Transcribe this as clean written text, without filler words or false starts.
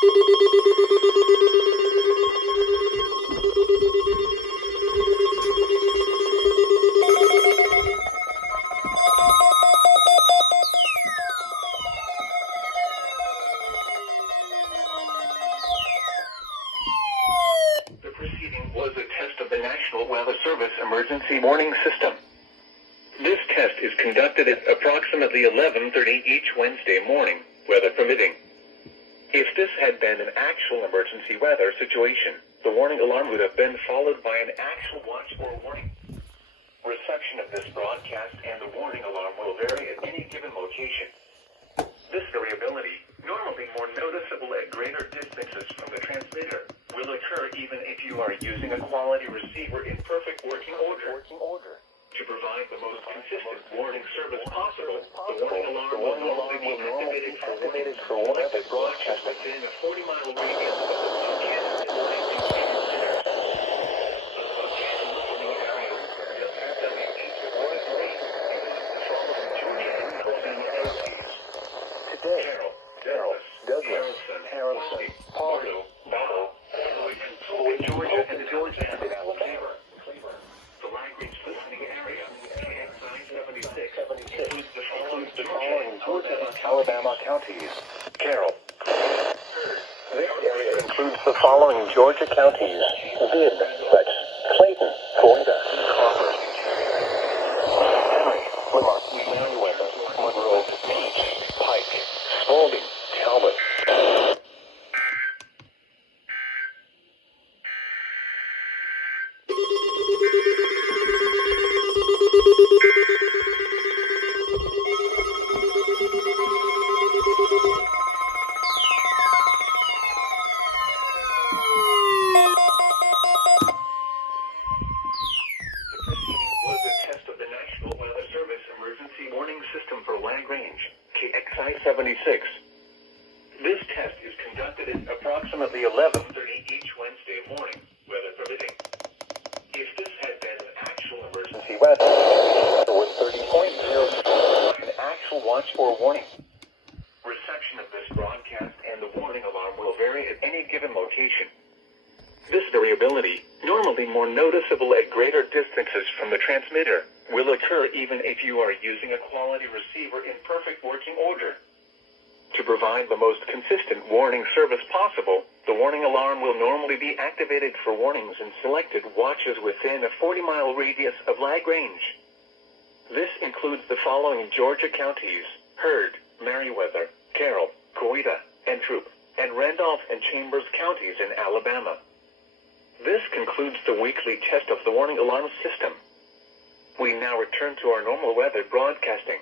The preceding was a test of the National Weather Service Emergency Warning System. This test is conducted at approximately 11:30 each Wednesday morning, weather permitting. If this had been an actual emergency weather situation, the warning alarm would have been followed by an actual watch or warning. Reception of this broadcast and the warning alarm will vary at any given location. This variability, normally more noticeable at greater distances from the transmitter, will occur even if you are using a quality receiver in perfect working order. To provide the most consistent warning service possible, the warning alarm will normally be activated for warnings that broadcast within a 40-mile radius of the broadcast and lightning transmitters. The broadcast listening area, WWH-3, includes the following Georgia and Alabama counties. Today, Douglas, Harrison, Pardo, Bell, Floyd, Georgia, and Alabama. The language listening area, KXI-76, includes the following Georgia and Alabama counties. Carroll. This area includes the following Georgia counties: Vid, Lex, Clayton, Coweta, Crawford, Henry, Lamar, Meriwether, Monroe, Peach, Pike, Spalding, Talbot. Was a test of the National Weather Service Emergency Warning System for Lagrange, KXI-76. This test is conducted at approximately 11:30 each Wednesday morning, weather permitting. If this had been an actual emergency weather, it was 30.0, an actual watch or warning. Reception of this broadcast and the warning alarm will vary at any given location. This variability, normally more noticeable at greater distances from the transmitter, will occur even if you are using a quality receiver in perfect working order. To provide the most consistent warning service possible, the warning alarm will normally be activated for warnings in selected watches within a 40-mile radius of Lagrange. This includes the following Georgia counties: Heard, Meriwether, Carroll, Coweta, Entroup, and Randolph and Chambers counties in Alabama. This concludes the weekly test of the warning alarm system. We now return to our normal weather broadcasting.